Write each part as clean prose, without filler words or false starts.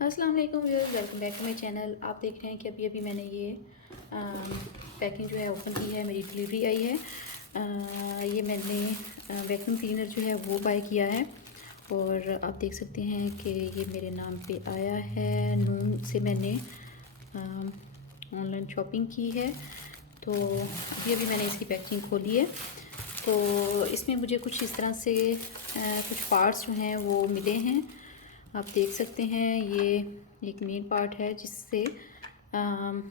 अस्सलाम वालेकुम viewers, welcome back to my channel. आप देख रहे हैं कि अभी अभी मैंने ये पैकिंग जो है ओपन की है, मेरी डिलीवरी आई है। ये मैंने वैक्यूम क्लीनर जो है वो बाय किया है और आप देख सकते हैं कि ये मेरे नाम पे आया है। नून से मैंने ऑनलाइन शॉपिंग की है, तो अभी अभी मैंने इसकी पैकिंग खोली है। तो इसमें मुझे कुछ इस तरह से कुछ पार्ट्स जो हैं वो मिले हैं। आप देख सकते हैं ये एक मेन पार्ट है जिससे अम,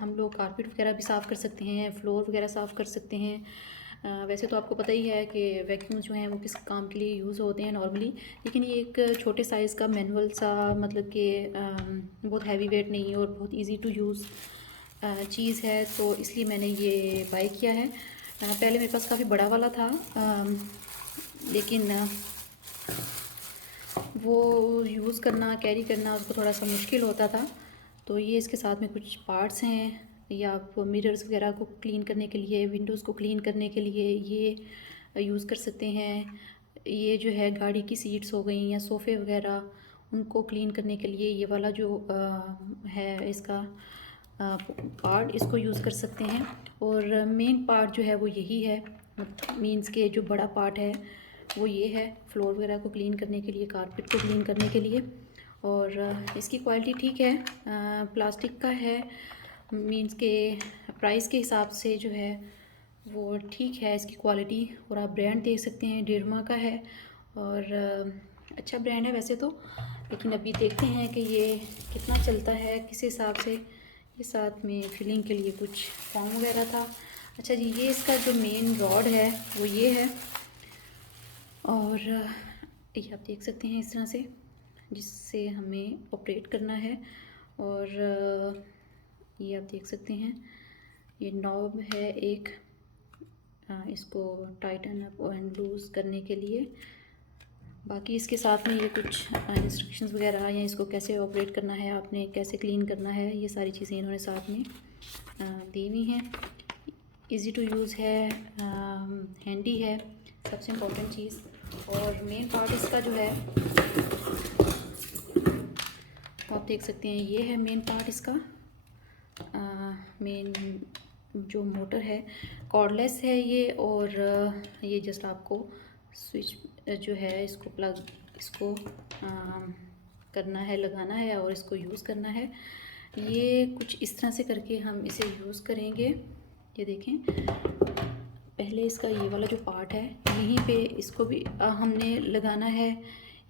हम लोग कारपेट वगैरह भी साफ़ कर सकते हैं, फ्लोर वगैरह साफ़ कर सकते हैं। वैसे तो आपको पता ही है कि वैक्यूम जो हैं वो किस काम के लिए यूज़ होते हैं नॉर्मली, लेकिन ये एक छोटे साइज़ का मैनुअल सा, मतलब कि बहुत हैवी वेट नहीं है और बहुत इजी टू यूज़ चीज़ है, तो इसलिए मैंने ये बाय किया है। पहले मेरे पास काफ़ी बड़ा वाला था, लेकिन वो यूज़ करना, कैरी करना उसको थोड़ा सा मुश्किल होता था। तो ये इसके साथ में कुछ पार्ट्स हैं, या आप मिरर्स वगैरह को क्लीन करने के लिए, विंडोज़ को क्लीन करने के लिए ये यूज़ कर सकते हैं। ये जो है गाड़ी की सीट्स हो गई या सोफ़े वगैरह, उनको क्लीन करने के लिए ये वाला जो है इसका पार्ट, इसको यूज़ कर सकते हैं। और मेन पार्ट जो है वो यही है, मीन्स के जो बड़ा पार्ट है वो ये है, फ्लोर वगैरह को क्लीन करने के लिए, कारपेट को क्लीन करने के लिए। और इसकी क्वालिटी ठीक है, प्लास्टिक का है, मीन्स के प्राइस के हिसाब से जो है वो ठीक है इसकी क्वालिटी। और आप ब्रांड देख सकते हैं, डेरमा का है और अच्छा ब्रांड है वैसे तो, लेकिन अभी देखते हैं कि ये कितना चलता है, किस हिसाब से। ये साथ में फिलिंग के लिए कुछ फॉर्म वगैरह था। अच्छा जी, ये इसका जो मेन रॉड है वो ये है, और ये आप देख सकते हैं इस तरह से, जिससे हमें ऑपरेट करना है। और ये आप देख सकते हैं ये नॉब है एक, इसको टाइटन अप एंड लूज़ करने के लिए। बाकी इसके साथ में ये कुछ इंस्ट्रक्शंस वगैरह, या इसको कैसे ऑपरेट करना है, आपने कैसे क्लीन करना है, ये सारी चीज़ें इन्होंने साथ में दी हुई हैं। इजी टू यूज़ है, हैंडी है, सबसे इम्पोर्टेंट चीज़। और मेन पार्ट इसका जो है वो आप देख सकते हैं, ये है मेन पार्ट इसका। मेन जो मोटर है कॉर्डलेस है ये, और ये जस्ट आपको स्विच जो है इसको प्लग, इसको करना है, लगाना है और इसको यूज़ करना है। ये कुछ इस तरह से करके हम इसे यूज़ करेंगे। ये देखें, पहले इसका ये वाला जो पार्ट है यहीं पे इसको भी हमने लगाना है।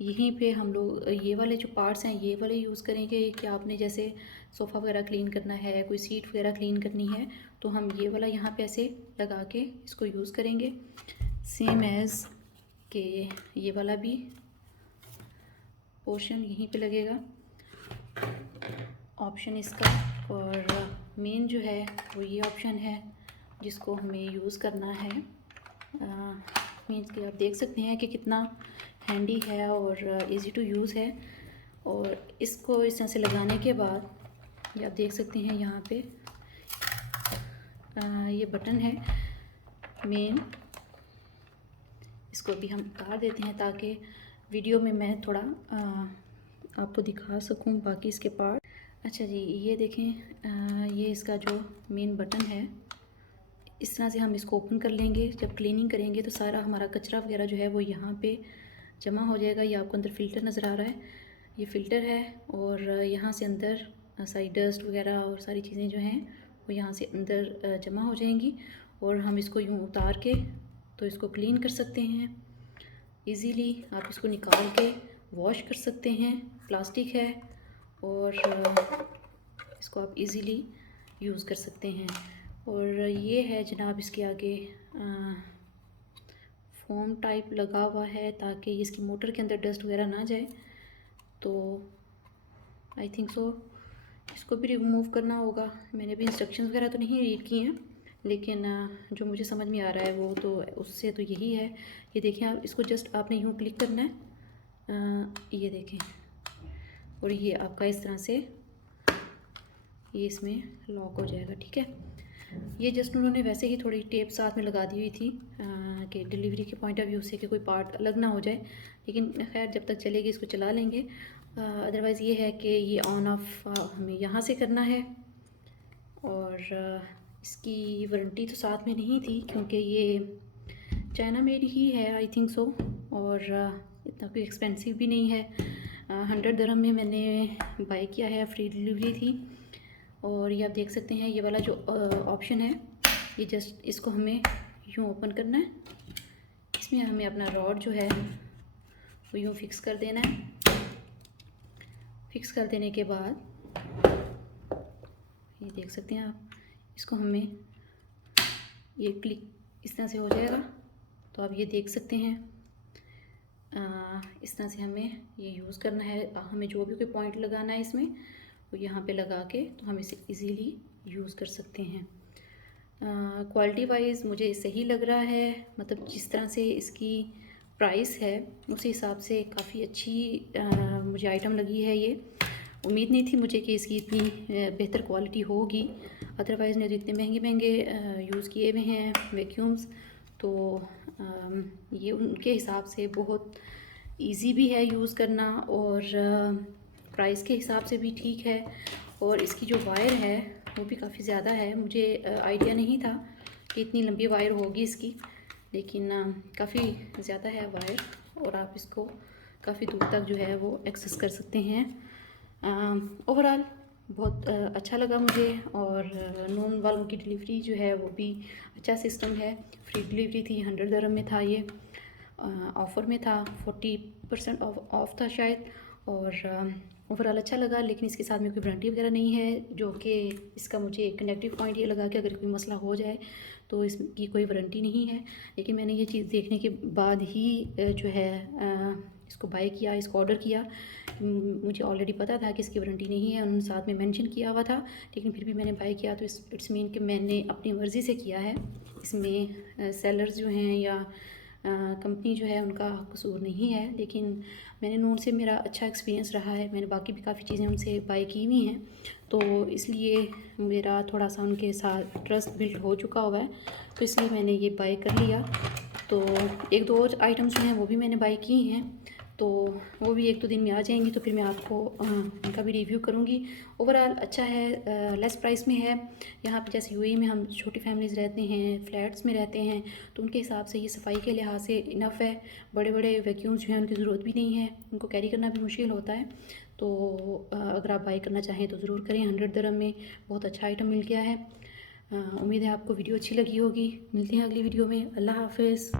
यहीं पे हम लोग ये वाले जो पार्ट्स हैं ये वाले यूज़ करेंगे कि आपने जैसे सोफ़ा वगैरह क्लीन करना है, कोई सीट वगैरह क्लीन करनी है, तो हम ये वाला यहाँ पे ऐसे लगा के इसको यूज़ करेंगे। सेम एज़ के ये वाला भी पोर्शन यहीं पे लगेगा, ऑप्शन इसका। और मेन जो है वो ये ऑप्शन है जिसको हमें यूज़ करना है। मीन्स कि आप देख सकते हैं कि कितना हैंडी है और इजी टू यूज़ है। और इसको इस तरह से लगाने के बाद ये आप देख सकते हैं यहाँ पे ये बटन है मेन, इसको भी हम उतार देते हैं ताकि वीडियो में मैं थोड़ा आपको दिखा सकूं बाकी इसके पार्ट। अच्छा जी, ये देखें, ये इसका जो मेन बटन है, इस तरह से हम इसको ओपन कर लेंगे। जब क्लीनिंग करेंगे तो सारा हमारा कचरा वगैरह जो है वो यहाँ पे जमा हो जाएगा। ये आपको अंदर फ़िल्टर नज़र आ रहा है, ये फ़िल्टर है, और यहाँ से अंदर सारी डस्ट वगैरह और सारी चीज़ें जो हैं वो यहाँ से अंदर जमा हो जाएंगी। और हम इसको यूँ उतार के तो इसको क्लीन कर सकते हैं इजीली। आप इसको निकाल के वॉश कर सकते हैं, प्लास्टिक है, और इसको आप इजीली यूज़ कर सकते हैं। और ये है जनाब इसके आगे फोम टाइप लगा हुआ है ताकि इसकी मोटर के अंदर डस्ट वगैरह ना जाए। तो आई थिंक सो इसको भी रिमूव करना होगा। मैंने भी इंस्ट्रक्शंस वगैरह तो नहीं रीड किए हैं, लेकिन जो मुझे समझ में आ रहा है वो तो उससे तो यही है। ये देखें, आप इसको जस्ट आपने यूँ क्लिक करना है, ये देखें, और ये आपका इस तरह से ये इसमें लॉक हो जाएगा। ठीक है, ये जस्ट उन्होंने वैसे ही थोड़ी टेप साथ में लगा दी हुई थी कि डिलीवरी के पॉइंट ऑफ व्यू से कि कोई पार्ट अलग ना हो जाए, लेकिन खैर जब तक चलेगी इसको चला लेंगे। अदरवाइज़ ये है कि ये ऑन ऑफ हमें यहाँ से करना है। और इसकी वारंटी तो साथ में नहीं थी क्योंकि ये चाइना मेड ही है आई थिंक सो। और इतना कोई एक्सपेंसिव भी नहीं है। 100 दिरहम में मैंने बाय किया है, फ्री डिलीवरी थी। और ये आप देख सकते हैं ये वाला जो ऑप्शन है, ये जस्ट इसको हमें यूँ ओपन करना है। इसमें हमें अपना रॉड जो है वो यूँ फिक्स कर देना है। फिक्स कर देने के बाद ये देख सकते हैं आप, इसको हमें ये क्लिक इस तरह से हो जाएगा। तो आप ये देख सकते हैं इस तरह से हमें ये यूज़ करना है। हमें जो भी कोई पॉइंट लगाना है इसमें वो यहाँ पे लगा के तो हम इसे इजीली यूज़ कर सकते हैं। क्वालिटी वाइज मुझे सही लग रहा है, मतलब जिस तरह से इसकी प्राइस है उसी हिसाब से काफ़ी अच्छी मुझे आइटम लगी है। ये उम्मीद नहीं थी मुझे कि इसकी इतनी बेहतर क्वालिटी होगी। अदरवाइज़ ने तो इतने महंगे महंगे यूज़ किए हुए हैं वैक्यूम्स, तो ये उनके हिसाब से बहुत इजी भी है यूज़ करना और प्राइस के हिसाब से भी ठीक है। और इसकी जो वायर है वो भी काफ़ी ज़्यादा है। मुझे आइडिया नहीं था कि इतनी लंबी वायर होगी इसकी, लेकिन काफ़ी ज़्यादा है वायर और आप इसको काफ़ी दूर तक जो है वो एक्सेस कर सकते हैं। ओवरऑल बहुत अच्छा लगा मुझे। और नॉन वालों की डिलीवरी जो है वो भी अच्छा सिस्टम है। फ्री डिलीवरी थी, 100 दिरहम में था ये। ऑफ़र में था, 40% ऑफ था शायद। और ओवरऑल अच्छा लगा, लेकिन इसके साथ में कोई वारंटी वगैरह नहीं है, जो कि इसका मुझे एक नेगेटिव पॉइंट ये लगा कि अगर कोई मसला हो जाए तो इसकी कोई वारंटी नहीं है। लेकिन मैंने ये चीज़ देखने के बाद ही जो है इसको बाय किया, इसको ऑर्डर किया। मुझे ऑलरेडी पता था कि इसकी वारंटी नहीं है, उन्होंने साथ में मेंशन किया हुआ था, लेकिन फिर भी मैंने बाय किया। तो इट्स मीन कि मैंने अपनी मर्ज़ी से किया है। इसमें सेलर्स जो हैं या कंपनी जो है उनका कसूर नहीं है। लेकिन मैंने नून से मेरा अच्छा एक्सपीरियंस रहा है, मैंने बाकी भी काफ़ी चीज़ें उनसे बाय की हुई हैं, तो इसलिए मेरा थोड़ा सा उनके साथ ट्रस्ट बिल्ड हो चुका हुआ है, तो इसलिए मैंने ये बाय कर लिया। तो एक दो और आइटम्स जो हैं वो भी मैंने बाय की हैं, तो वो भी एक दो दिन में आ जाएंगी, तो फिर मैं आपको उनका भी रिव्यू करूँगी। ओवरऑल अच्छा है, लेस प्राइस में है। यहाँ पे जैसे यूएई में हम छोटी फैमिलीज़ रहते हैं, फ्लैट्स में रहते हैं, तो उनके हिसाब से ये सफाई के लिहाज से इनफ है। बड़े बड़े वैक्यूम्स जो हैं उनकी ज़रूरत भी नहीं है, उनको कैरी करना भी मुश्किल होता है। तो अगर आप बाई करना चाहें तो ज़रूर करें। 100 दिरहम में बहुत अच्छा आइटम मिल गया है। उम्मीद है आपको वीडियो अच्छी लगी होगी। मिलते हैं अगली वीडियो में। अल्लाह हाफ़िज़।